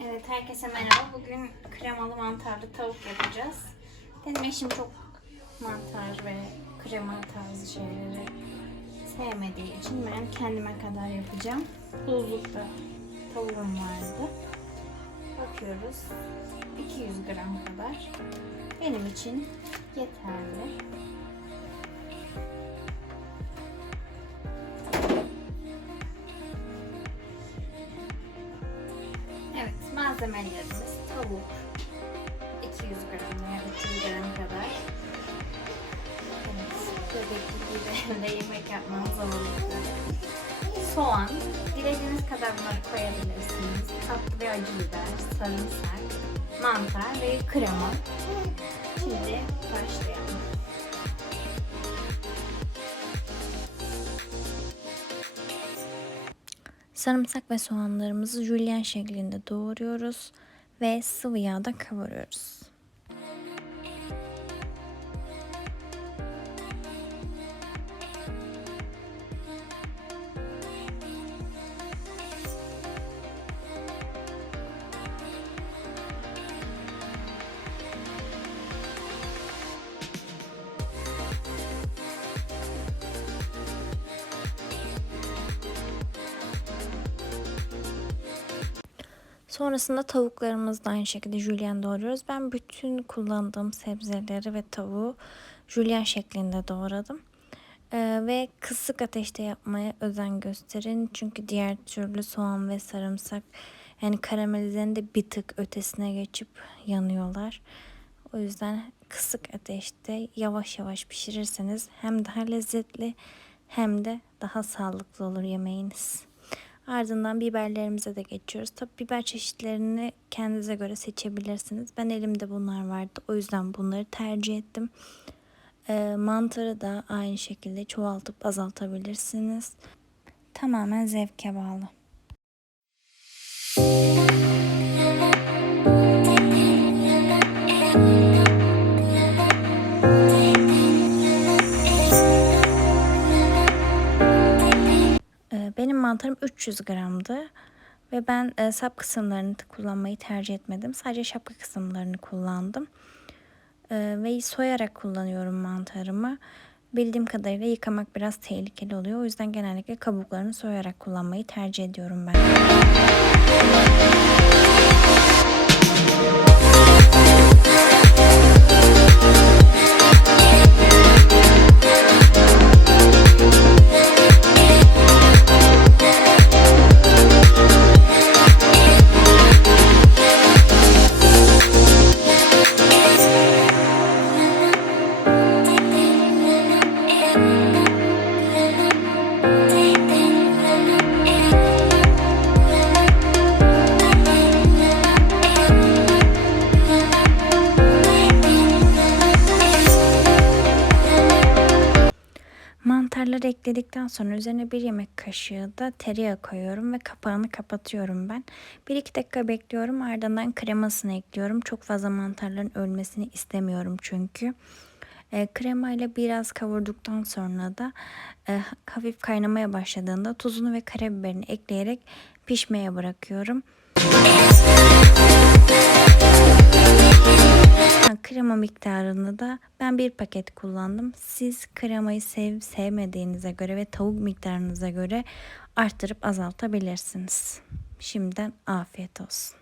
Evet herkese merhaba. Bugün kremalı mantarlı tavuk yapacağız. Benim eşim çok mantar ve krema tarzı şeyleri sevmediği için ben kendime kadar yapacağım. Buzlukta tavuğum vardı. Bakıyoruz. 200 gram kadar. Benim için yeterli. Malzemelerimiz tavuk 200 gram veya 300 gram kadar. Evet, bebekli gibi yemek yapmanın zorlukları. Soğan, dilediğiniz kadar bunları koyabilirsiniz. Tatlı ve acı biber, sarımsak, mantar ve krema. Şimdi başlayalım. Sarımsak ve soğanlarımızı jülyen şeklinde doğruyoruz ve sıvı yağda kavuruyoruz. Sonrasında tavuklarımızı da aynı şekilde jülyen doğruyoruz. Ben bütün kullandığım sebzeleri ve tavuğu jülyen şeklinde doğradım. Ee, ve kısık ateşte yapmaya özen gösterin. Çünkü diğer türlü soğan ve sarımsak yani karamelizenin de bir tık ötesine geçip yanıyorlar. O yüzden kısık ateşte yavaş yavaş pişirirseniz hem daha lezzetli hem de daha sağlıklı olur yemeğiniz. Ardından biberlerimize de geçiyoruz. Tabi biber çeşitlerini kendinize göre seçebilirsiniz. Ben elimde bunlar vardı. O yüzden bunları tercih ettim. Ee, mantarı da aynı şekilde çoğaltıp azaltabilirsiniz. Tamamen zevke bağlı. Mantarım 300 gramdı ve ben e, sap kısımlarını kullanmayı tercih etmedim. Sadece şapka kısımlarını kullandım. Ee, ve soyarak kullanıyorum mantarımı. Bildiğim kadarıyla yıkamak biraz tehlikeli oluyor. O yüzden genellikle kabuklarını soyarak kullanmayı tercih ediyorum ben. Mantarları ekledikten sonra üzerine bir yemek kaşığı da tereyağı koyuyorum ve kapağını kapatıyorum ben. 1-2 dakika bekliyorum ardından kremasını ekliyorum. Çok fazla mantarların ölmesini istemiyorum çünkü. E, krema ile biraz kavurduktan sonra da e, hafif kaynamaya başladığında tuzunu ve karabiberini ekleyerek pişmeye bırakıyorum. Krema miktarını da ben bir paket kullandım. Siz kremayı sev sevmediğinize göre ve tavuk miktarınıza göre arttırıp azaltabilirsiniz. Şimdiden afiyet olsun.